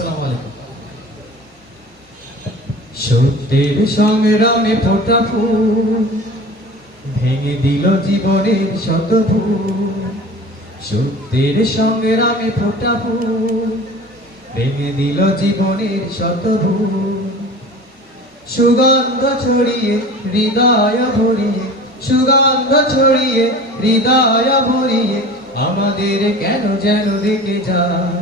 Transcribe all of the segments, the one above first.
আসসালামু আলাইকুম। সত্যের সংগ্রামে ফোটা ফুল ভেঙে দিল জীবনের শত ভুল। সত্যের সংগ্রামে ফোটা ফুল ভেঙে দিল জীবনের শত ভুল। সুগন্ধ ছড়িয়ে হৃদয় ভরিয়ে, সুগন্ধ ছড়িয়ে হৃদয় ভরিয়ে আমাদের কেন যেন ডেকে যায়,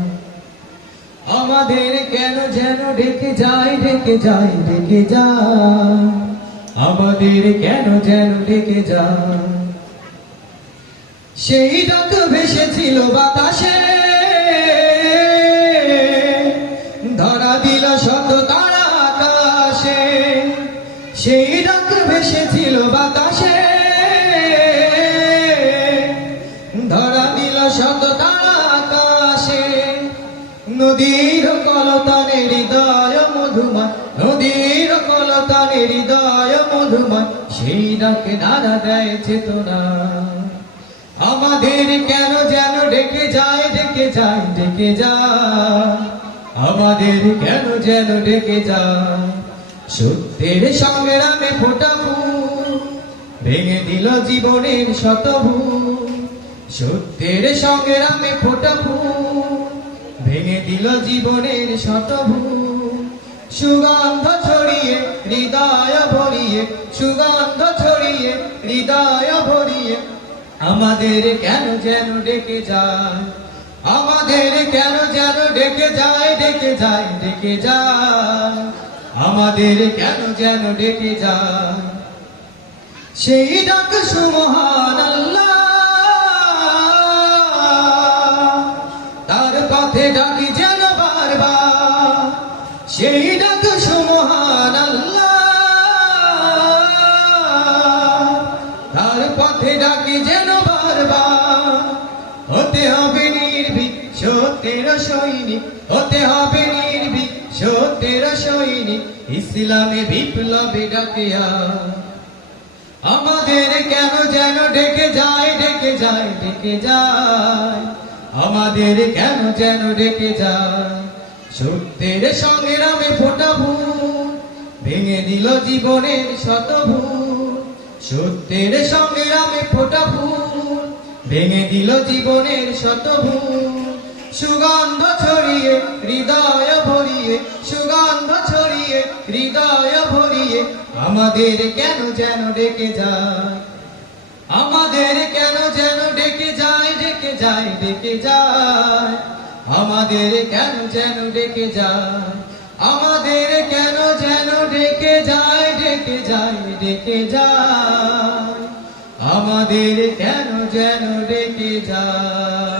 আমাদের কেন যেন ডেকে যায়, ডেকে যায়, ডেকে যায়, আমাদের কেন যেন ডেকে যায়। সেই ডাক ভেসেছিল বাতাসে, ধরা দিল শত তারা আকাশে। সেই ডাক ভেসেছিল বাতাসে, ধরা দিল শত তারা আকাশে। নদীর কলতানে হৃদয় মধুময়, নদীর কলতানে হৃদয় মধুময়, সেই ডাকে নাড়া দেয় চেতনা। আমাদের কেন যেন ডেকে যায়, ডেকে যায়, ডেকে যায়, আমাদের কেন যেন ডেকে যায়। সত্যের সংগ্রামে ফোটা ফুল ভেঙে দিল জীবনের শত ভুল। সত্যের সংগ্রামে ফোটা ফুল ভেঙে দিল জীবনের শত ভুল। সুগন্ধ ছড়িয়ে হৃদয় ভরিয়ে, সুগন্ধ ছড়িয়ে হৃদয় ভরিয়ে আমাদের কেন যেন ডেকে যায়, আমাদের কেন যেন ডেকে যায়, ডেকে যায়, ডেকে যায়, আমাদের কেন যেন ডেকে যায়। সেই ডাক সুমহান আল্লাহ, তার পথে ডাকি যেন বারবার। সেই ডাক সুমহান আল্লাহ, তার পথে ডাকি যেন বারবার। হতে হবে নির্ভীক সত্যের সৈনিক, হতে হবে নির্ভীক সত্যের সৈনিক, ইসলামে বিপ্লবে ডাকে আমাদের কেন যেন ডেকে যায়, ডেকে যায়, ডেকে যায়, আমাদের কেন যেন ডেকে যায়। সত্যের সংগ্রামে ফোটা ফুল ভেঙে দিল জীবনের শত ভুল। সত্যের সংগ্রামে ফোটা ফুল ভেঙে দিল জীবনের শত ভুল। সুগন্ধ ছড়িয়ে হৃদয় ভরিয়ে, সুগন্ধ ছড়িয়ে হৃদয় ভরিয়ে আমাদের কেন যেন ডেকে যায়, আমাদের কেন যেন ডেকে যায়, ডেকে যায়, ডেকে যায়, আমাদের কেন যেন ডেকে যায়, আমাদের কেন যেন ডেকে যায়, ডেকে যায়, ডেকে যায়, আমাদের কেন যেন ডেকে যায়।